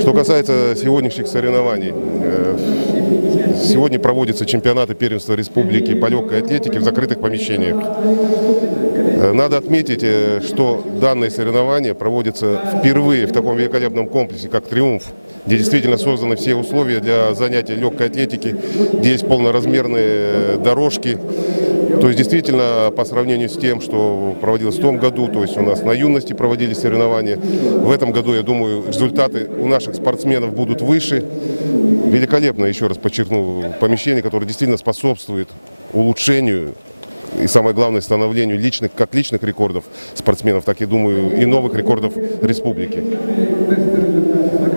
Что касается сегодняшних соревнований, сегодня проводятся чемпионаты первенства республики по легкой атлетике в закрытых помещениях. Надо отметить, что данные соревнования проводятся впервые в таком великолепном комплексе, как «Триумф», где действительно созданы все условия для занятия легкой атлетики, где есть полноразмерные дорожки. То есть действительно, по сравнению с тем, что проводилось в том году, то есть у нас на юности проводились соревнования, в этом году, я думаю, результаты у наших спортсменов будут выше. Великолепно, еще раз подчеркну, помещение, которое действительно способствует улучшению и, самое главное, становлению как личных рекордов спортсменов, так, я думаю, и новых рекордов республики.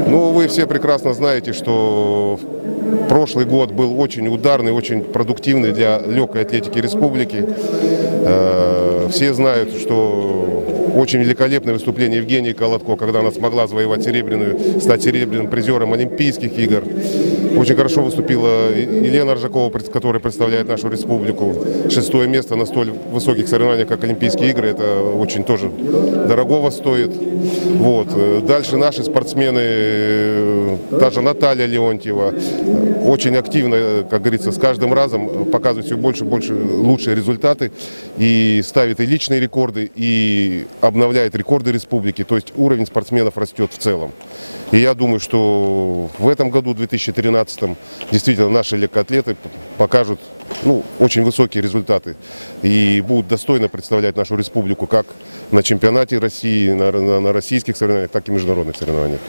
Ну, вы все прекрасно знаете, что прошлый год был очень ударный, очень продуктивный для легкой атлетики республики. Все знают, что очень великолепное выступление Евгении Колотко, когда она смогла завоевать стать серебряным призером Олимпийских игр. Очень хорошо выступила Елена Ржакова, которая представляет нашу республику. 6-е место на столь высоких соревнованиях, как Олимпийские игры, это очень тоже дорогого стоит. Вот. Дальше наши спортсмены, та же Наталья Леонтьева, очень активно, как говорится, с каждым разом показывает все больше и больше лучшие результаты и ставит и личные рекорды, и обновляет рекорды республики. То есть уровень спортсменов растет в целом. И я думаю, что в этом году, 2013, действительно наши легкоатлеты покажут очень высокие результаты и будут достойно представлять нашу республику как на чемпионате России, на российских соревнованиях, так и международных соревнованиях.